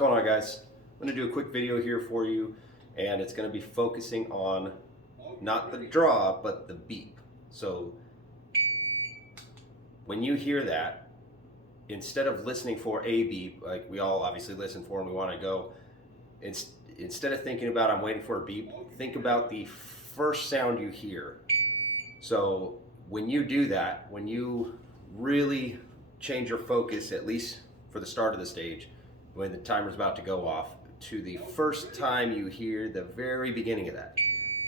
going on, guys? I'm going to do a quick video here for you, and it's going to be focusing on not the draw but the beep. So when you hear that, instead of listening for a beep, like we all obviously listen for and we want to go, instead of thinking about I'm waiting for a beep, think about the first sound you hear. So when you do that, when you really change your focus, at least for the start of the stage, when the timer's about to go off, to the first time you hear the very beginning of that.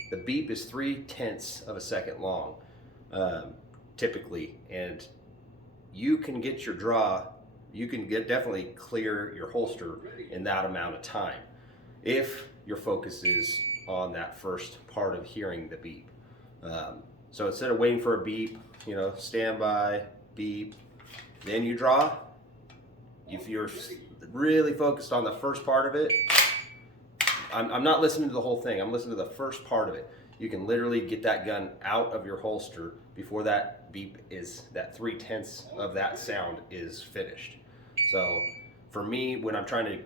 The beep is 0.3 of a second long, typically, and you can get your draw, you can definitely clear your holster in that amount of time if your focus is on that first part of hearing the beep. So instead of waiting for a beep, stand by, beep, then you draw. If you're really focused on the first part of it, I'm not listening to the whole thing, I'm listening to the first part of it. You can literally get that gun out of your holster before that beep is, that 0.3 of that sound is finished. So for me, when I'm trying to,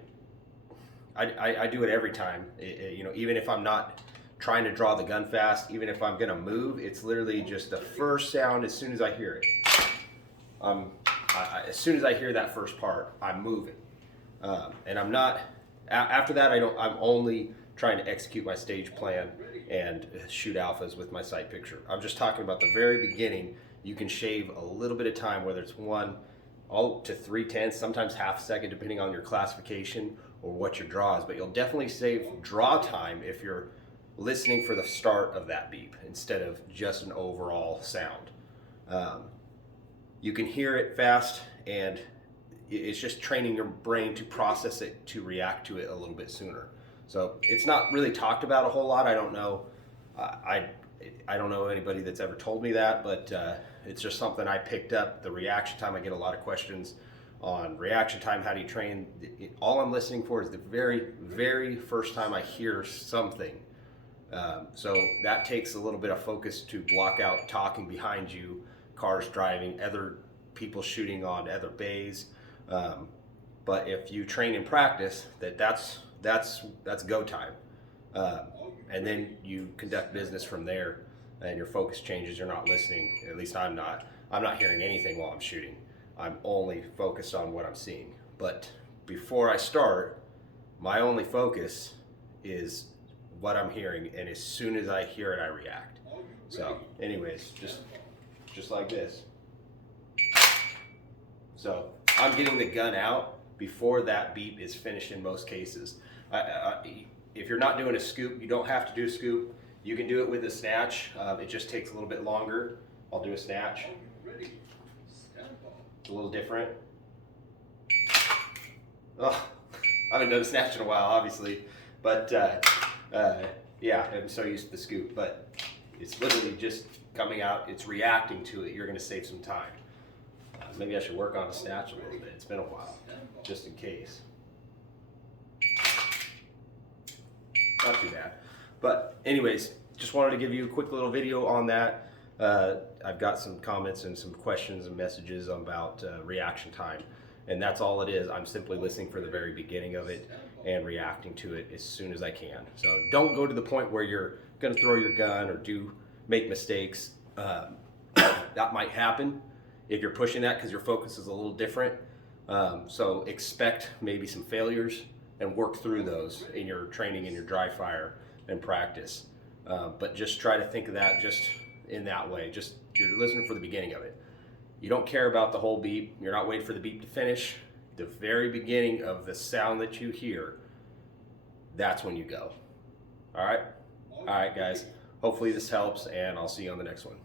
I do it every time, even if I'm not trying to draw the gun fast, even if I'm gonna move, it's literally just the first sound. As soon as I hear it, as soon as I hear that first part, I'm moving, and I'm not. After that, I'm only trying to execute my stage plan and shoot alphas with my sight picture. I'm just talking about the very beginning. You can shave a little bit of time, whether it's 1 all to 0.3, sometimes half a second, depending on your classification or what your draw is. But you'll definitely save draw time if you're listening for the start of that beep instead of just an overall sound. You can hear it fast, and it's just training your brain to process it, to react to it a little bit sooner. So it's not really talked about a whole lot. I don't know. I don't know anybody that's ever told me that, but it's just something I picked up. The reaction time, I get a lot of questions on reaction time. How do you train? All I'm listening for is the very, very first time I hear something. So that takes a little bit of focus to block out talking behind you, cars driving, other people shooting on other bays. But if you train and practice, that's go time. And then you conduct business from there, and your focus changes. You're not listening. At least I'm not hearing anything while I'm shooting. I'm only focused on what I'm seeing. But before I start, my only focus is what I'm hearing, and as soon as I hear it, I react. So anyways, just like this. So I'm getting the gun out before that beep is finished in most cases. If you're not doing a scoop, you don't have to do a scoop. You can do it with a snatch. It just takes a little bit longer. I'll do a snatch. It's a little different. Oh, I haven't done a snatch in a while, obviously, but yeah, I'm so used to the scoop. But it's literally just coming out. It's reacting to it. You're going to save some time. Maybe I should work on a snatch a little bit. It's been a while, just in case. Not too bad. But anyways, just wanted to give you a quick little video on that. I've got some comments and some questions and messages about reaction time, and that's all it is. I'm simply listening for the very beginning of it and reacting to it as soon as I can. So don't go to the point where you're going to throw your gun or make mistakes. That might happen if you're pushing that, because your focus is a little different. So expect maybe some failures and work through those in your training, in your dry fire and practice. But just try to think of that just in that way. Just you're listening for the beginning of it. You don't care about the whole beep. You're not waiting for the beep to finish. The very beginning of the sound that you hear, that's when you go. All right, guys. Hopefully this helps, and I'll see you on the next one.